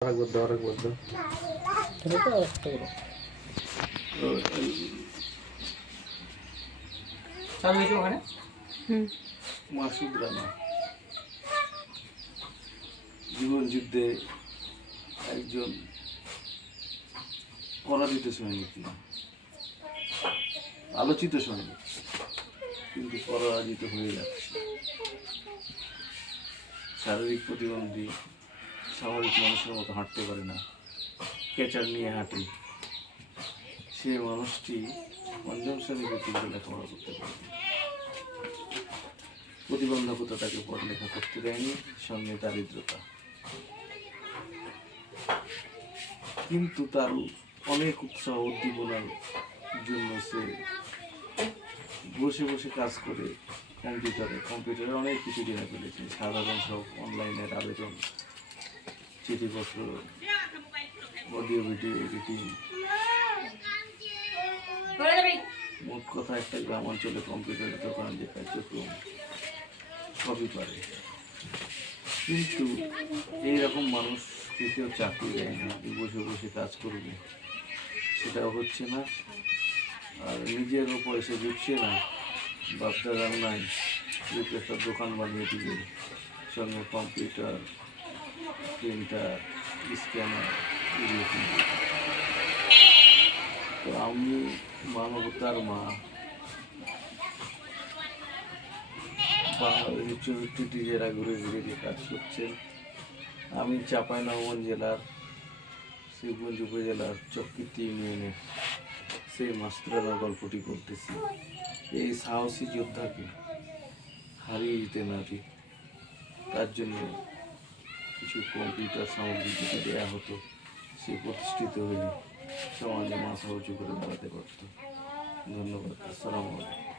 মাসুদ রানা জীবন যুদ্ধে একজন পরাজিত সৈনিক, আলোচিত সৈনিক, কিন্তু পরাজিত হয়ে যাচ্ছে। শারীরিক প্রতিবন্ধী, স্বাভাবিক মানুষের মতো হাঁটতে পারে না, ক্যাচার নিয়ে হাঁটে। সে মানুষটি পঞ্চম শ্রেণীতে কিন্তু লেখাপড়া করতে পারে। প্রতিবন্ধকতা তাকে পড়ালেখা করতে দেয়নি, সঙ্গে দারিদ্রতা। কিন্তু তার অনেক উৎসাহ উদ্দীপনার জন্য সে বসে বসে কাজ করে কম্পিউটারে অনেক কিছু জেনে ফেলেছে। সাধারণ সব অনলাইনের আবেদন, চিঠিপত্র, অডিও ভিডিও এডিটিং। মোট কথা একটা গ্রাম অঞ্চলে কম্পিউটারের দোকান যে কার্যক্রম সবই পারে। কিন্তু এইরকম মানুষকে কেউ চাকরি দেয় না, বসে বসে কাজ করবে, সেটাও হচ্ছে না। আর নিজেরও পয়সা জুটছে না, বাচ্চারাও নাই যে একটা দোকান বানিয়ে দিবে, সঙ্গে কম্পিউটার, প্রিন্টার, স্ক্যানার এগুলো কিনবে। তো আমি মানবতার মা বাংলাদেশের 64টি জেলা ঘুরে ঘুরে যে কাজ করছেন। আমি চাঁপাইনবাবগঞ্জ জেলার শিবগঞ্জ উপজেলার চক্কিতি ইউনিয়নের সেই মাস্তুরানার গল্পটি করতেছি। এই সাহসী যোদ্ধাকে হারিয়ে দিতে না দিই, তার জন্য কিছু কম্পিউটার সামগ্রী যদি দেওয়া হতো, সে প্রতিষ্ঠিত হলে সমাজে মাথা উঁচু করে দাঁড়াতে পারত। ধন্যবাদ। আসসালামু আলাইকুম।